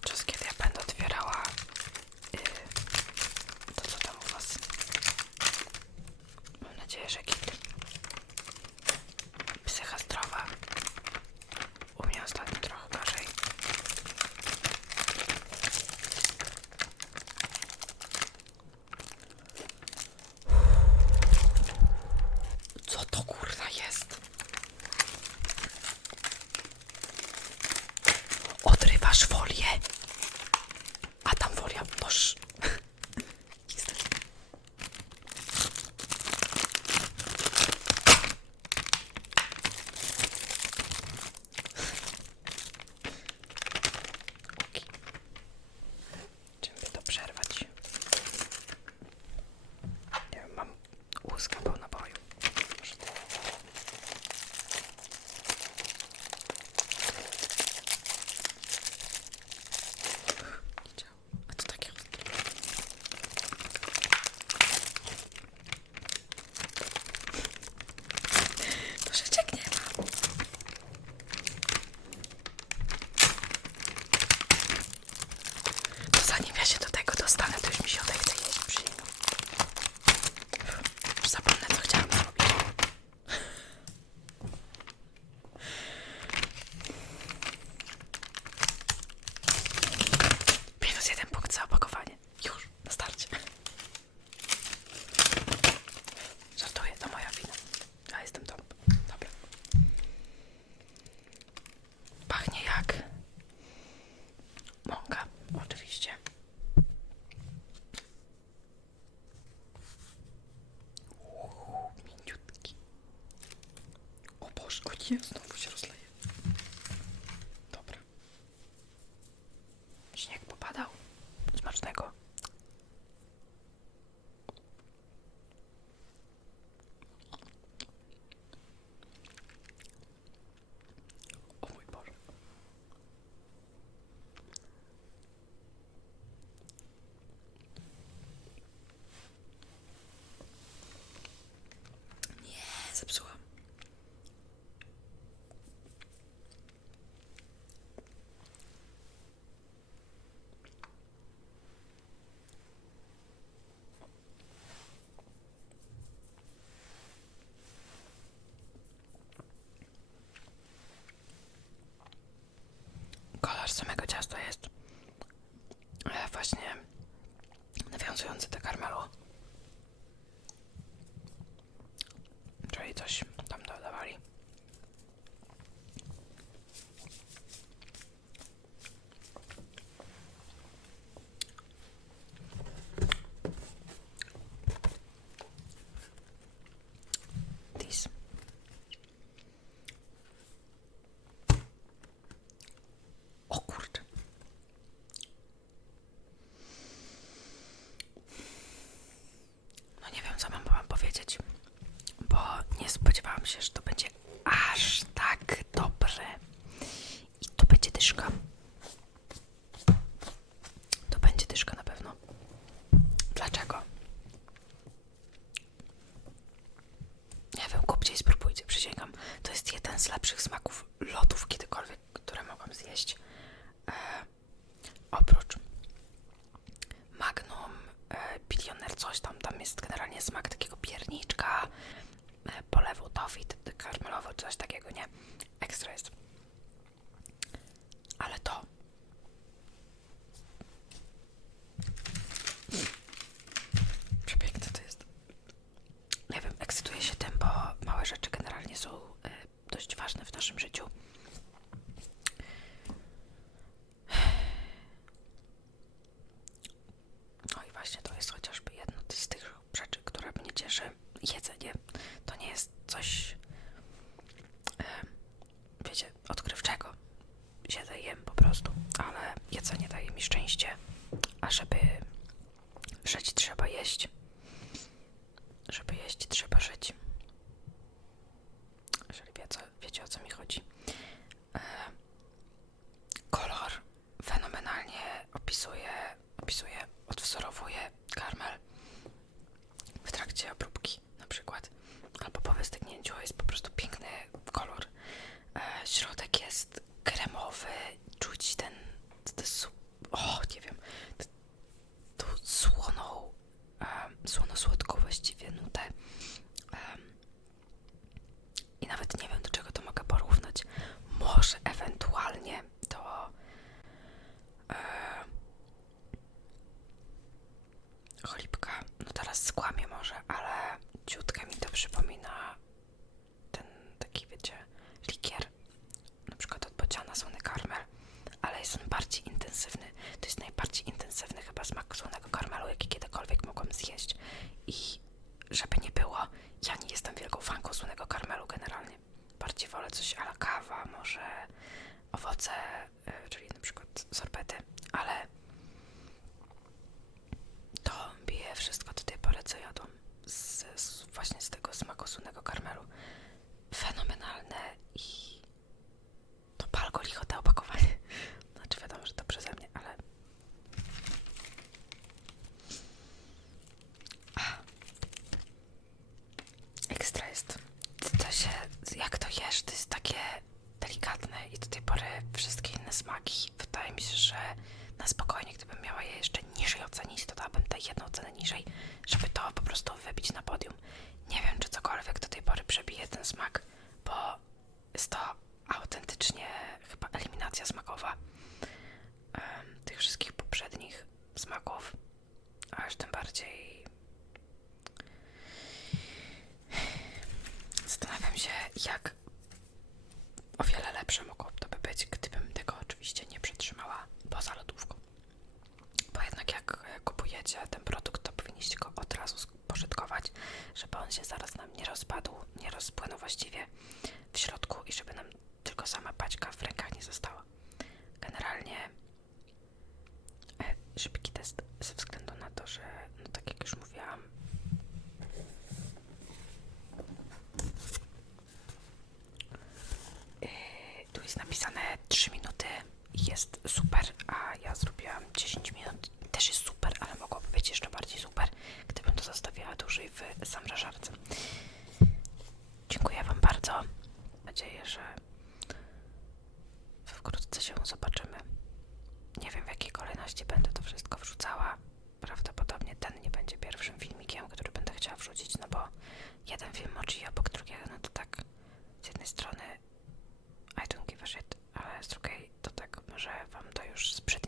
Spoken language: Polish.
творчески. Nie, znowu się rozleje. Dobra. Śnieg popadał. Smacznego. O mój Boże. Nie, zepsułam. samego ciasta jest. Spodziewałam się, że to będzie aż tak dobre. I to będzie dyszka. To będzie dyszka na pewno. Dlaczego? Nie wiem, kupcie i spróbujcie, przysięgam. To jest jeden z lepszych smaków jest coś, wiecie, odkrywczego. Siedzę jem po prostu, ale jedzenie daje mi szczęście, a żeby żyć trzeba jeść. Żeby jeść trzeba żyć. Jeżeli wie, co, wiecie o co mi chodzi. Kolor fenomenalnie opisuje, opisuje, odwzorowuje kupujecie ten produkt, to powinniście go od razu spożytkować, żeby on się zaraz nam nie rozpadł, nie rozpłynął właściwie w środku i żeby nam tylko sama paćka w rękach nie została. Generalnie e, szybki test ze względu na to, że no tak jak już mówiłam, nadzieję, że wkrótce się zobaczymy. Nie wiem w jakiej kolejności będę to wszystko wrzucała. Prawdopodobnie ten nie będzie pierwszym filmikiem, który będę chciała wrzucić, no bo jeden film oczy obok drugiego, no to tak z jednej strony I don't give a shit, ale z drugiej to tak może wam to już sprzed